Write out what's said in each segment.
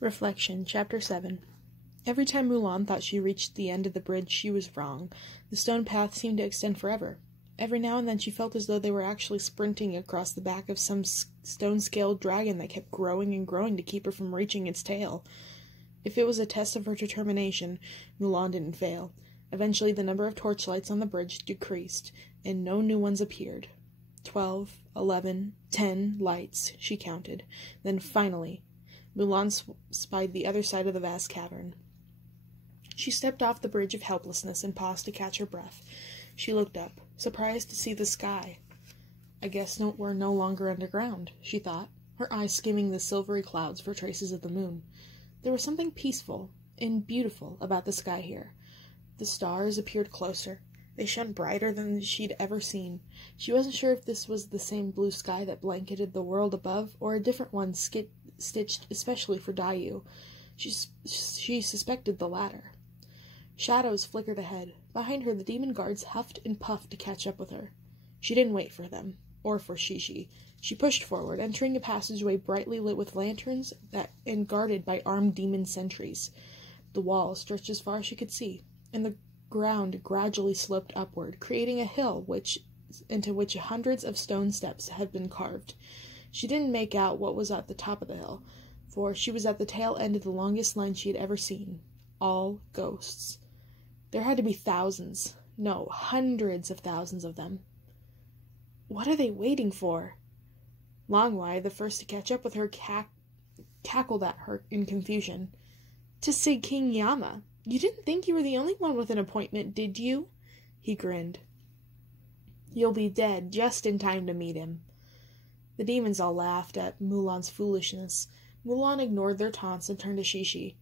Reflection, Chapter 7. Every time Mulan thought she reached the end of the bridge, she was wrong. The stone path seemed to extend forever. Every now and then she felt as though they were actually sprinting across the back of some stone-scaled dragon that kept growing and growing to keep her from reaching its tail. If it was a test of her determination, Mulan didn't fail. Eventually the number of torchlights on the bridge decreased, and no new ones appeared. 12, 11, 10 lights, she counted. Then finally, Mulan spied the other side of the vast cavern. She stepped off the bridge of helplessness and paused to catch her breath. She looked up, surprised to see the sky. I guess we're no longer underground, she thought, her eyes skimming the silvery clouds for traces of the moon. There was something peaceful and beautiful about the sky here. The stars appeared closer. They shone brighter than she'd ever seen. She wasn't sure if this was the same blue sky that blanketed the world above, or a different one stitched especially for Daiyu. She suspected the latter. Shadows flickered ahead. Behind her, the demon guards huffed and puffed to catch up with her. She didn't wait for them, or for Shishi. She pushed forward, entering a passageway brightly lit with lanterns and guarded by armed demon sentries. The wall stretched as far as she could see, and the ground gradually sloped upward, creating a hill into which hundreds of stone steps had been carved. She didn't make out what was at the top of the hill, for she was at the tail end of the longest line she had ever seen. All ghosts. There had to be thousands, no, hundreds of thousands of them. What are they waiting for? Longwei, the first to catch up with her, cackled at her in confusion. To see King Yama. You didn't think you were the only one with an appointment, did you? He grinned. You'll be dead just in time to meet him. The demons all laughed at Mulan's foolishness. Mulan ignored their taunts and turned to Shishi.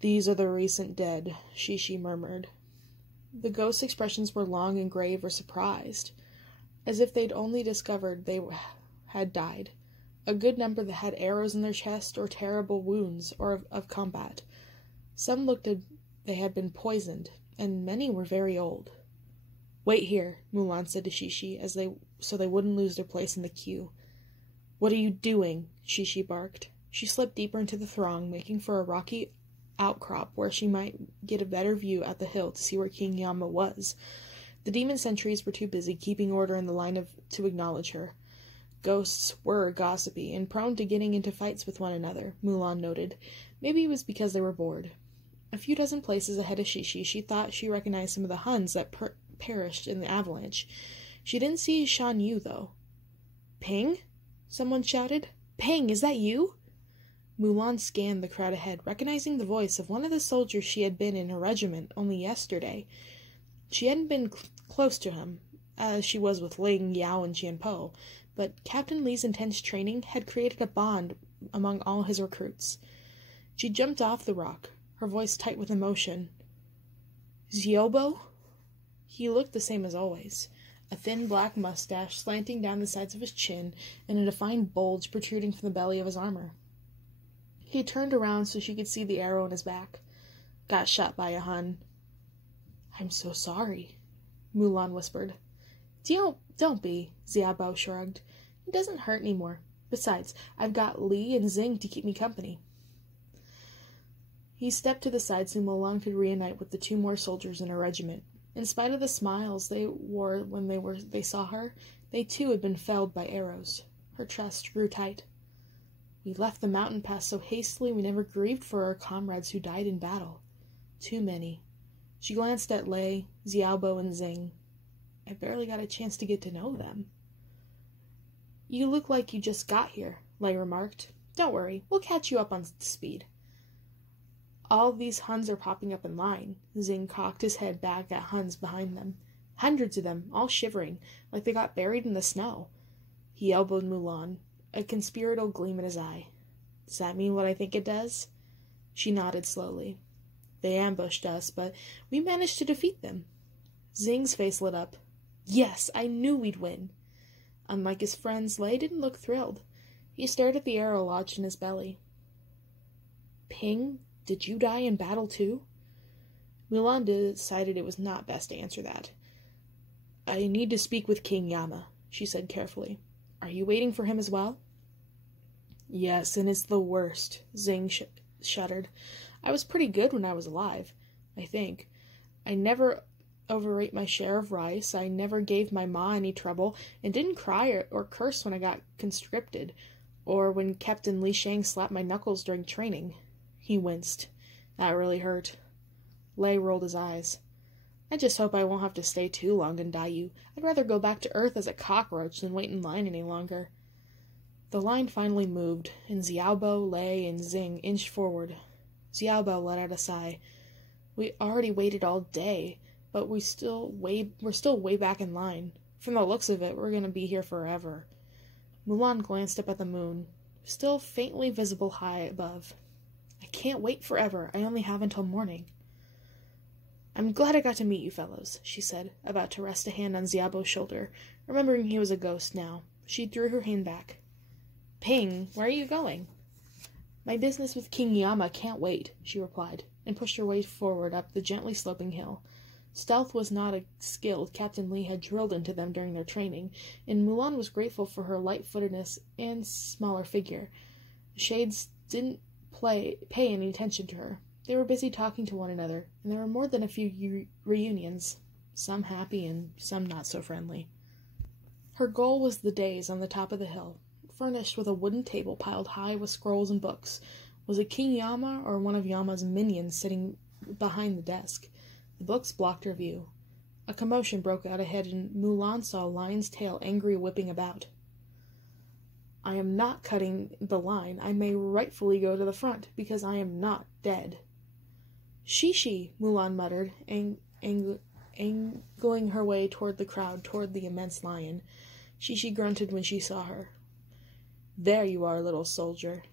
These are the recent dead, Shishi murmured. The ghost's expressions were long and grave or surprised, as if they'd only discovered they had died. A good number that had arrows in their chest or terrible wounds or of combat. Some looked as they had been poisoned, and many were very old. Wait here, Mulan said to Shishi, so they wouldn't lose their place in the queue. What are you doing? Shishi barked. She slipped deeper into the throng, making for a rocky outcrop where she might get a better view at the hill to see where King Yama was. The demon sentries were too busy keeping order in the line to acknowledge her. Ghosts were gossipy and prone to getting into fights with one another, Mulan noted. Maybe it was because they were bored. A few dozen places ahead of Shishi, she thought she recognized some of the Huns that perished in the avalanche. She didn't see Shan Yu, though. Ping? Someone shouted. Ping, is that you? Mulan scanned the crowd ahead, recognizing the voice of one of the soldiers she had been in her regiment only yesterday. She hadn't been close to him, as she was with Ling, Yao, and Jianpo, but Captain Li's intense training had created a bond among all his recruits. She jumped off the rock, her voice tight with emotion. Xiaobo? He looked the same as always, a thin black mustache slanting down the sides of his chin and a defined bulge protruding from the belly of his armor. He turned around so she could see the arrow in his back. Got shot by a Hun. I'm so sorry, Mulan whispered. Don't be, Xiaobo shrugged. It doesn't hurt anymore. Besides, I've got Li and Xing to keep me company. He stepped to the side so Mulan could reunite with the two more soldiers in her regiment. In spite of the smiles they wore when they saw her, they too had been felled by arrows. Her chest grew tight. We left the mountain pass so hastily we never grieved for our comrades who died in battle. Too many. She glanced at Lei, Xiaobo, and Xing. I barely got a chance to get to know them. You look like you just got here, Lei remarked. Don't worry, we'll catch you up on speed. All these Huns are popping up in line. Xing cocked his head back at Huns behind them. Hundreds of them, all shivering, like they got buried in the snow. He elbowed Mulan, a conspiratorial gleam in his eye. Does that mean what I think it does? She nodded slowly. They ambushed us, but we managed to defeat them. Xing's face lit up. Yes, I knew we'd win. Unlike his friends, Lei didn't look thrilled. He stared at the arrow lodged in his belly. Ping, did you die in battle too? Mulan decided it was not best to answer that. I need to speak with King Yama, she said carefully. Are you waiting for him as well? Yes, and it's the worst, Zing shuddered. I was pretty good when I was alive, I think. I never overate my share of rice, I never gave my ma any trouble, and didn't cry or curse when I got conscripted, or when Captain Li Shang slapped my knuckles during training. He winced. That really hurt. Lei rolled his eyes. I just hope I won't have to stay too long and die you. I'd rather go back to Earth as a cockroach than wait in line any longer. The line finally moved, and Xiaobo, Lei, and Zing inched forward. Xiaobo let out a sigh. We already waited all day, but we're still way back in line. From the looks of it, we're going to be here forever. Mulan glanced up at the moon, still faintly visible high above. I can't wait forever. I only have until morning. I'm glad I got to meet you fellows, she said, about to rest a hand on Xiaobo's shoulder, remembering he was a ghost now. She threw her hand back. Ping, where are you going? My business with King Yama can't wait, she replied, and pushed her way forward up the gently sloping hill. Stealth was not a skill Captain Li had drilled into them during their training, and Mulan was grateful for her light-footedness and smaller figure. The shades didn't pay any attention to her. They were busy talking to one another, and there were more than a few reunions, some happy and some not so friendly. Her goal was the dais on the top of the hill, furnished with a wooden table piled high with scrolls and books. Was it King Yama or one of Yama's minions sitting behind the desk? The books blocked her view. A commotion broke out ahead, and Mulan saw a lion's tail angrily whipping about. I am not cutting the line. I may rightfully go to the front, because I am not dead. Shishi, Mulan muttered, angling her way toward the crowd, toward the immense lion. Shishi grunted when she saw her. There you are, little soldier.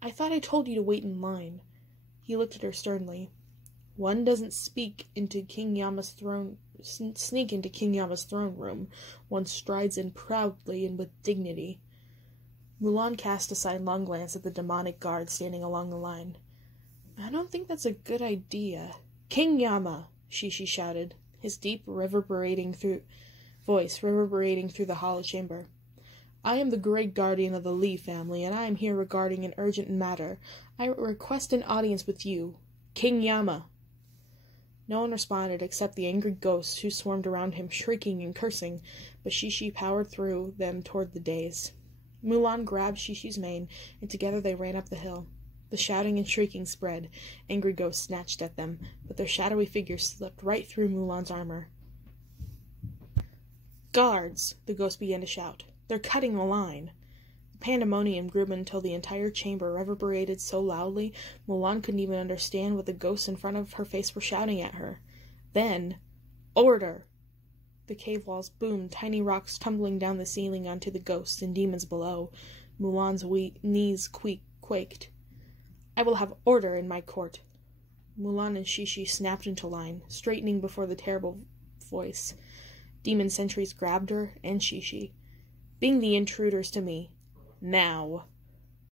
I thought I told you to wait in line. He looked at her sternly. One doesn't sneak into King Yama's throne room. One strides in proudly and with dignity. Mulan cast a sidelong glance at the demonic guard standing along the line. I don't think that's a good idea. King Yama, Shishi shouted, his deep voice reverberating through the hollow chamber. I am the great guardian of the Li family, and I am here regarding an urgent matter. I request an audience with you. King Yama. No one responded except the angry ghosts who swarmed around him, shrieking and cursing, but Shishi powered through them toward the dais. Mulan grabbed Shishi's mane, and together they ran up the hill. The shouting and shrieking spread. Angry ghosts snatched at them, but their shadowy figures slipped right through Mulan's armor. Guards! The ghost began to shout. They're cutting the line. The pandemonium grew until the entire chamber reverberated so loudly Mulan couldn't even understand what the ghosts in front of her face were shouting at her. Then, order! The cave walls boomed, tiny rocks tumbling down the ceiling onto the ghosts and demons below. Mulan's knees quaked. I will have order in my court. Mulan and Shishi snapped into line, straightening before the terrible voice. Demon sentries grabbed her and Shishi. Bring the intruders to me. Now.